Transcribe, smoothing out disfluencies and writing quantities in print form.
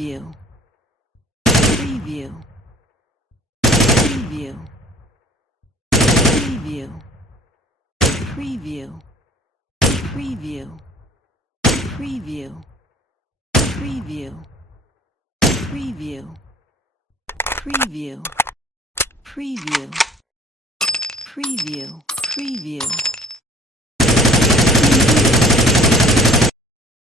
preview, preview, preview, preview, preview, preview, preview, preview, preview, preview, preview, preview, preview, preview.